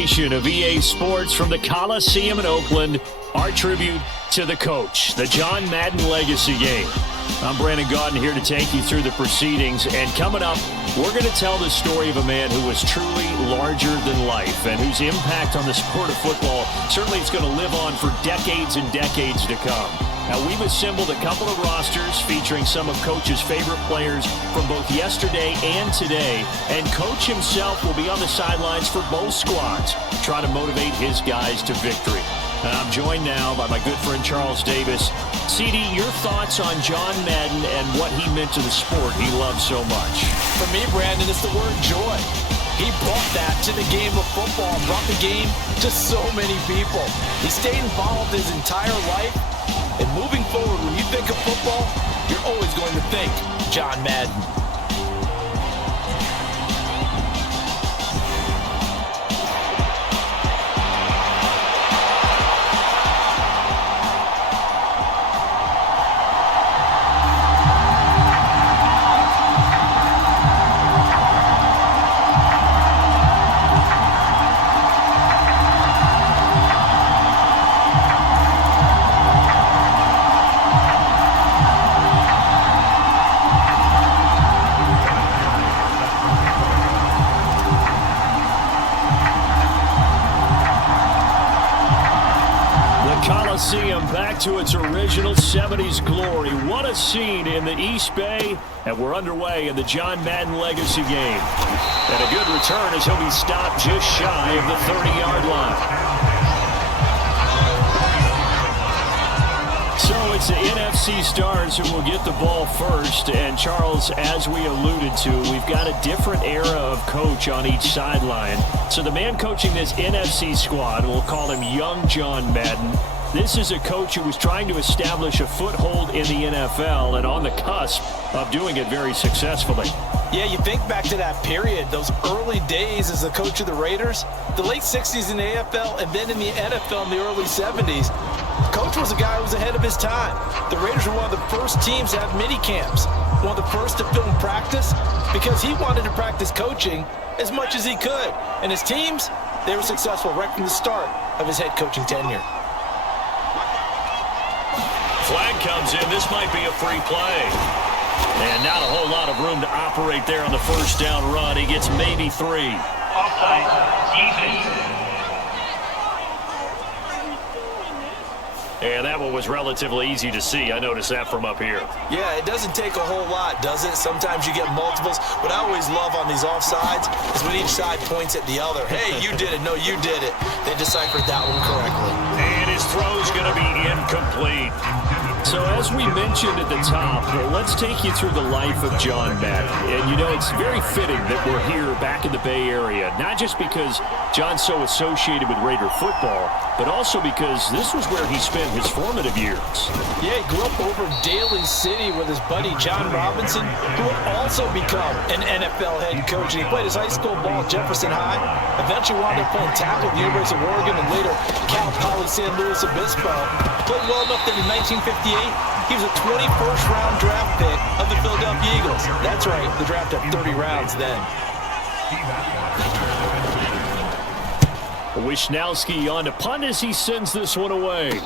Of EA Sports from the Coliseum in Oakland, our tribute to the coach, the John Madden Legacy Game. I'm Brandon Gaudin here to take you through the proceedings, and coming up, we're going to tell the story of a man who was truly larger than life and whose impact on the sport of football certainly is going to live on for decades and decades to come. Now, we've assembled a couple of rosters featuring some of Coach's favorite players from both yesterday and today, and Coach himself will be on the sidelines for both squads, trying to motivate his guys to victory. And I'm joined now by my good friend Charles Davis. CD, your thoughts on John Madden and what he meant to the sport he loves so much? For me, Brandon, it's the word joy. He brought that to the game of football, brought the game to so many people. He stayed involved his entire life. And moving forward, when you think of football, you're always going to think John Madden. Coliseum back to its original 70s glory. What a scene in the East Bay, and we're underway in the John Madden Legacy Game. And a good return as he'll be stopped just shy of the 30-yard line. So it's the NFC stars who will get the ball first. And Charles, as we alluded to, we've got a different era of coach on each sideline. So the man coaching this NFC squad, we'll call him Young John Madden. This is a coach who was trying to establish a foothold in the NFL and on the cusp of doing it very successfully. Yeah, you think back to that period, those early days as the coach of the Raiders, the late 60s in the AFL and then in the NFL in the early 70s. Coach was a guy who was ahead of his time. The Raiders were one of the first teams to have mini camps, one of the first to film practice, because he wanted to practice coaching as much as he could. And his teams, they were successful right from the start of his head coaching tenure. Flag comes in. This might be a free play. And not a whole lot of room to operate there on the first down run. He gets maybe 3. Offside, defense. And that one was relatively easy to see. I noticed that from up here. Yeah, it doesn't take a whole lot, does it? Sometimes you get multiples. What I always love on these offsides is when each side points at the other. Hey, you did it. No, you did it. They deciphered that one correctly. And his throw's going to be incomplete. So as we mentioned at the top, let's take you through the life of John Madden. And, you know, it's very fitting that we're here back in the Bay Area, not just because John's so associated with Raider football, but also because this was where he spent his formative years. Yeah, he grew up over in Daly City with his buddy John Robinson, who would also become an NFL head coach. And he played his high school ball at Jefferson High, eventually wound up playing tackle at the University of Oregon, and later Cal Poly San Luis Obispo. Played well enough that in 1958, he was a 21st round draft pick of the Philadelphia Eagles. That's right, the draft had 30 rounds then. Wishnowski on to punt as he sends this one away.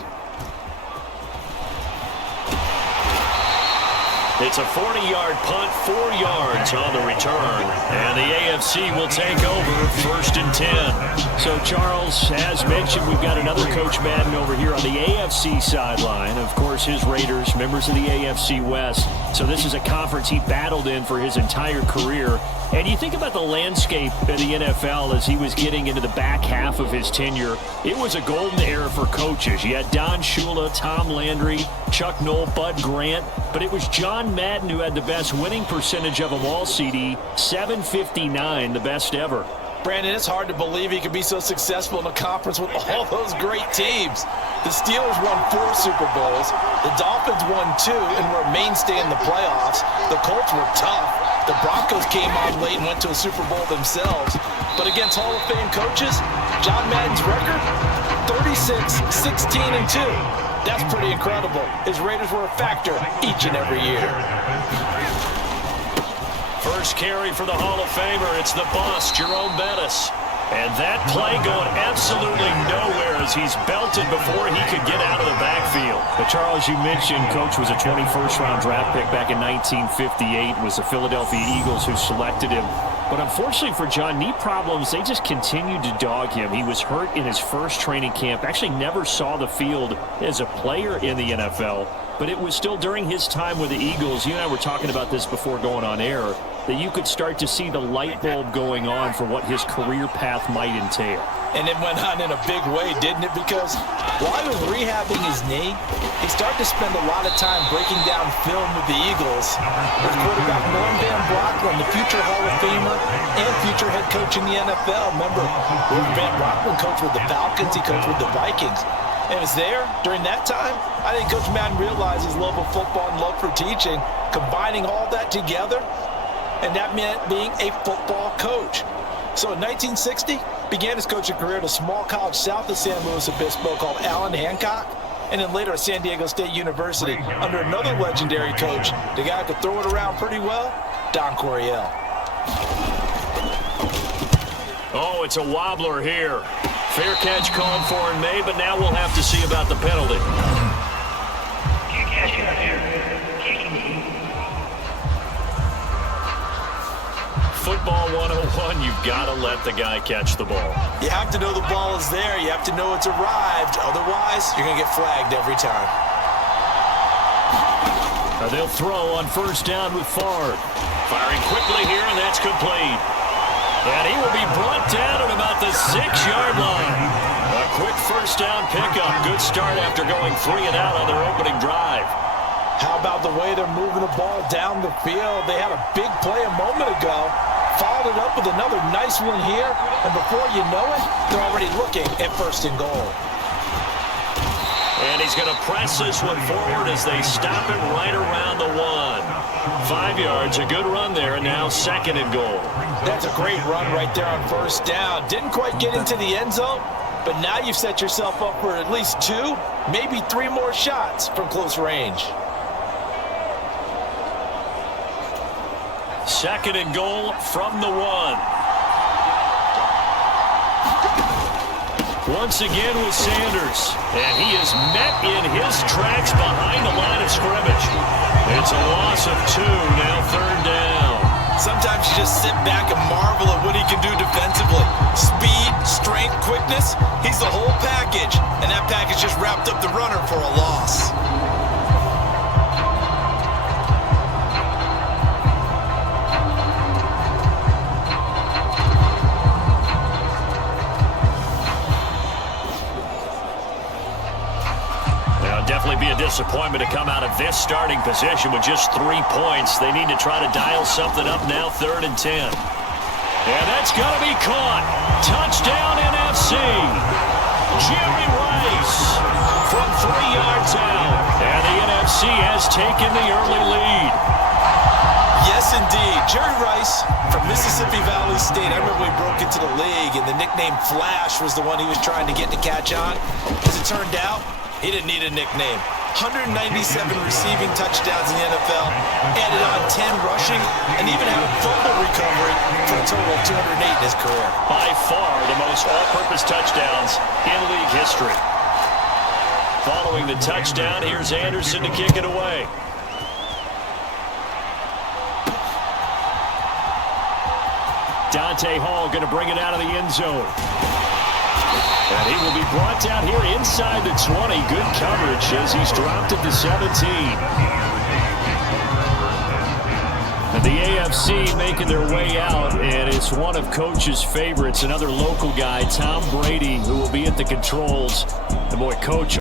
It's a 40-yard punt, 4 yards on the return. And the AFC will take over 1st and 10. So, Charles, as mentioned, we've got another Coach Madden over here on the AFC sideline. Of course, his Raiders, members of the AFC West. So this is a conference he battled in for his entire career. And you think about the landscape of the NFL as he was getting into the back half of his tenure. It was a golden era for coaches. You had Don Shula, Tom Landry, Chuck Noll, Bud Grant. But it was John Madden who had the best winning percentage of them all, CD. 759, the best ever. Brandon, it's hard to believe he could be so successful in a conference with all those great teams. The Steelers won 4 Super Bowls. The Dolphins won 2 and were a mainstay in the playoffs. The Colts were tough. The Broncos came on late and went to a Super Bowl themselves. But against Hall of Fame coaches, John Madden's record, 36, 16, and 2. That's pretty incredible. His Raiders were a factor each and every year. First carry for the Hall of Famer. It's the boss, Jerome Bettis. And that play going absolutely nowhere as he's belted before he could get out of the backfield. But Charles, you mentioned Coach was a 21st-round draft pick back in 1958. It was the Philadelphia Eagles who selected him. But unfortunately for John, knee problems, they just continued to dog him. He was hurt in his first training camp. Actually never saw the field as a player in the NFL. But it was still during his time with the Eagles. You and I were talking about this before going on air, that you could start to see the light bulb going on for what his career path might entail. And it went on in a big way, didn't it? Because while he was rehabbing his knee, he started to spend a lot of time breaking down film with the Eagles. With quarterback Norm Van Brocklin, the future Hall of Famer and future head coach in the NFL. Remember, Norm Van Brocklin coached with the Falcons, he coached with the Vikings. And it was there during that time, I think Coach Madden realized his love of football and love for teaching, combining all that together, and that meant being a football coach. So in 1960, began his coaching career at a small college south of San Luis Obispo called Allen Hancock, and then later at San Diego State University under another legendary coach, the guy who could throw it around pretty well, Don Coryell. Oh, it's a wobbler here. Fair catch called for and made, but now we'll have to see about the penalty. Football 101, you've got to let the guy catch the ball. You have to know the ball is there. You have to know it's arrived. Otherwise, you're going to get flagged every time. They'll throw on first down with Favre. Firing quickly here, and that's complete. And he will be brought down at about the 6-yard line. A quick first down pickup. Good start after going 3 and out on their opening drive. How about the way they're moving the ball down the field? They had a big play a moment ago. Followed it up with another nice one here. And before you know it, they're already looking at first and goal. And he's going to press this one forward as they stop it right around the 1. 5 yards, a good run there, and now second and goal. That's a great run right there on first down. Didn't quite get into the end zone, but now you've set yourself up for at least 2, maybe 3 more shots from close range. Second and goal from the 1. Once again with Sanders, and he is met in his tracks behind the line of scrimmage. It's a loss of 2, now third down. Sometimes you just sit back and marvel at what he can do defensively. Speed, strength, quickness, he's the whole package, and that package just wrapped up the runner for a loss. Definitely be a disappointment to come out of this starting position with just 3 points. They need to try to dial something up now, 3rd and 10. And that's going to be caught. Touchdown NFC. Jerry Rice from 3 yards out. And the NFC has taken the early lead. Yes, indeed. Jerry Rice from Mississippi Valley State. I remember when he broke into the league, and the nickname Flash was the one he was trying to get to catch on. As it turned out, he didn't need a nickname. 197 receiving touchdowns in the NFL, added on 10 rushing, and even had a fumble recovery for a total of 208 in his career. By far the most all-purpose touchdowns in league history. Following the touchdown, here's Anderson to kick it away. Dante Hall going to bring it out of the end zone. And he will be brought down here inside the 20. Good coverage as he's dropped at the 17. And the AFC making their way out, and it's one of Coach's favorites, another local guy, Tom Brady, who will be at the controls. The boy, Coach